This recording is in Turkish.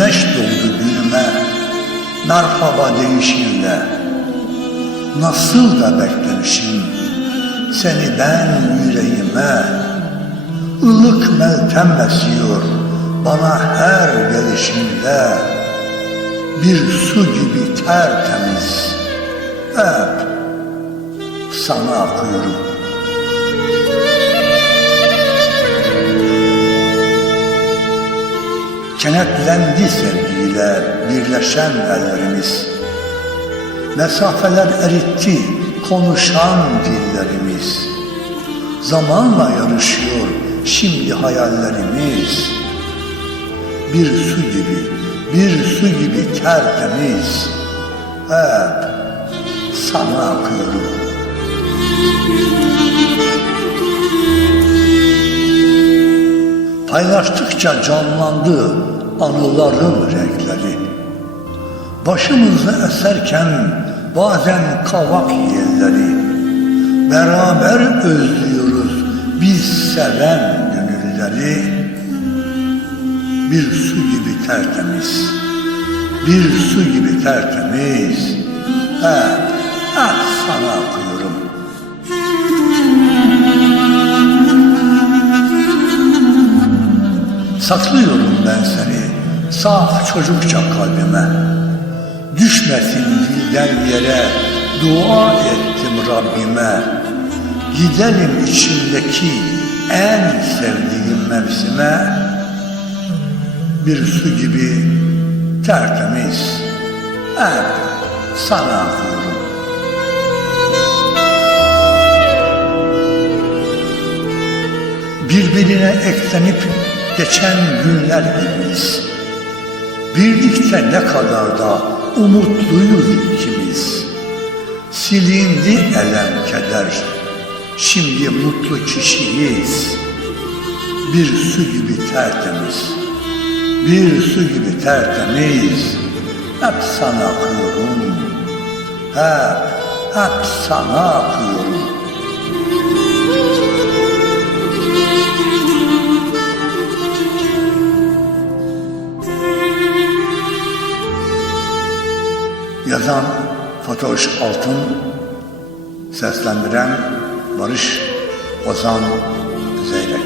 Güneş doldu günüme, merhaba değişinle. Nasıl da beklemişim seni ben yüreğime. Ilık meltem esiyor bana her gelişinde. Bir su gibi tertemiz, hep sana akıyorum. Kenetlendi sevgiyle birleşen ellerimiz. Mesafeler eritti konuşan dillerimiz. Zamanla yarışıyor şimdi hayallerimiz. Bir su gibi, bir su gibi tertemiz. Hep sana akıyorum Paylaştıkça canlandı anıların renkleri. Başımızı eserken bazen kavak yelleri Beraber özlüyoruz biz seven gönülleri. Bir su gibi tertemiz Bir su gibi tertemiz. Hep, hep Saklıyorum ben seni. Saf çocukça kalbime. Düşmesin dilden yere. Dua ettim Rabbime. Gidelim içindeki en sevdiğim mevsime. Bir su gibi tertemiz. Hep sana akıyorum Birbirine eklenip geçen günler gibiyiz Birlikte ne kadar da umutluyuz ikimiz. Silindi elem keder, şimdi mutlu kişiyiz. Bir su gibi tertemiz, bir su gibi tertemiz. Hep sana akıyorum, hep, hep sana akıyorum. Yazan Fatoş Altın, seslendiren Barış Ozan Zeyrek.